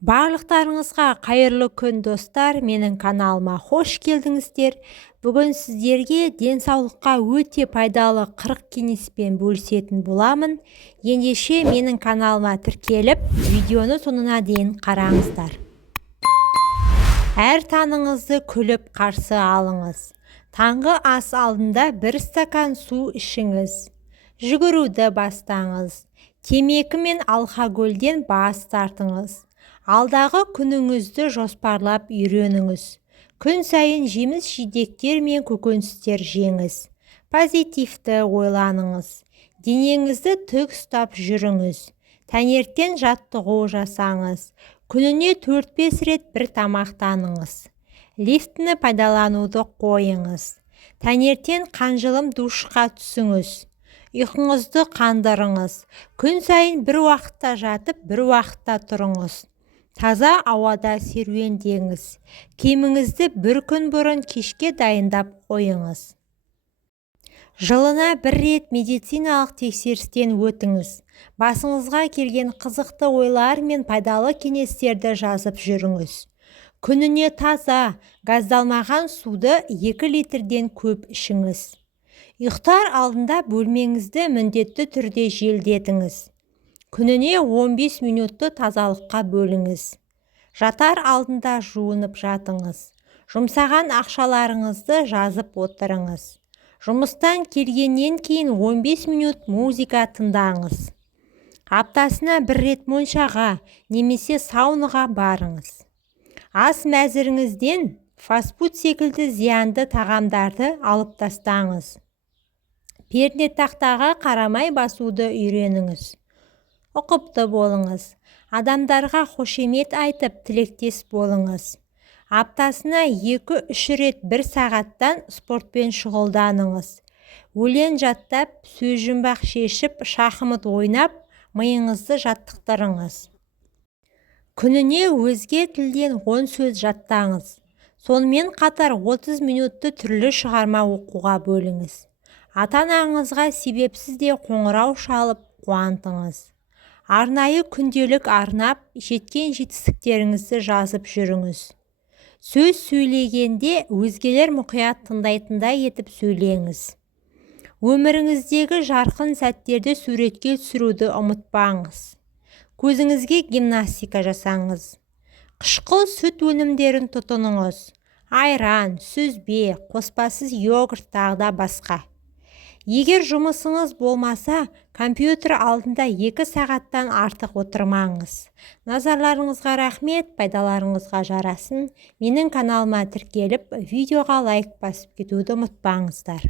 Барлықтарыңызға қайырлы күн достар, менің каналыма қош келдіңіздер. Бүгін сіздерге денсаулыққа өте пайдалы 40 кеңеспен бөлісетін боламын. Ендеше менің каналыма тіркеліп, видеоны соңына дейін қараңыздар. Әр таңыңызды күліп қарсы алыңыз. Таңғы ас алдында 1 стакан су ішіңіз. Жүгіруді бастаңыз. Темекі мен алкогольден бас тартыңыз. Алдағы күніңізді жоспарлап үйреніңіз. Күн сайын жеміс-жидектер мен көкөністер жеңіз. Позитивті ойланыңыз. Денеңізді тік ұстап жүріңіз. Таңертең жаттығу жасаңыз. Күніне 4-5 рет бір тамақтаныңыз. Лифтіні пайдалануды қойыңыз. Таңертең қанжылым душқа түсіңіз. Ұйқыңызды қандырыңыз. Күн сайын бір уақытта жатып, бір уақытта тұрыңыз. Таза ауада серуендеңіз. Киіміңізді бір күн бұрын кешке дайындап қойыңыз. Жылына 1 рет медициналық тексерістен өтіңіз. Басыңызға келген қызықты ойлар мен пайдалы кеңестерді жазып жүріңіз. Күніне таза, газдалмаған суды 2 литрден көп ішіңіз. Ұйықтар алдында бөлмеңізді міндетті түрде желдетіңіз. Күніне 15 минутты тазалыққа бөліңіз. Жатар алдында жуынып жатыңыз. Жұмсаған ақшаларыңызды жазып отырыңыз. Жұмыстан келгеннен кейін 15 минут музыка тыңдаңыз. Аптасына 1 рет моншаға немесе саунаға барыңыз. Ас мәзіріңізден фастфуд секілді зиянды тағамдарды алып тастаңыз. Пернетақтаға қарамай басуды үйреніңіз. Ұқыпты болыңыз. Адамдарға қошемет айтып тілектес болыңыз. Аптасына 2-3 рет 1 сағаттан спортпен шұғылданыңыз. Өлең жаттап, сөз жұмбақ шешіп, шахмат ойнап, миыңызды жаттықтырыңыз. Күніне өзге тілден 10 сөз жаттаңыз. Сонымен қатар 30 минутты түрлі шығарма оқуға бөліңіз. Ата-анаңызға себепсіз де қоңырау шалып қуантыңыз. Арнайы күнделік арнап, жеткен жетістіктеріңізді жазып жүріңіз. Сөз сөйлегенде өзгелер мұқият тыңдайтындай етіп сөйлеңіз. Өміріңіздегі жарқын сәттерді суретке түсіруді ұмытпаңыз. Көзіңізге гимнастика жасаңыз. Қышқыл сүт өнімдерін тұтыныңыз. Айран, сүзбе, қоспасыз йогурт тағы басқа. Егер жұмысыңыз болмаса, компьютер алдында 2 сағаттан артық отырмаңыз. Назарларыңызға рахмет, пайдаларыңызға жарасын. Менің каналыма тіркеліп, видеоға лайк басып кетуді ұмытпаңыздар.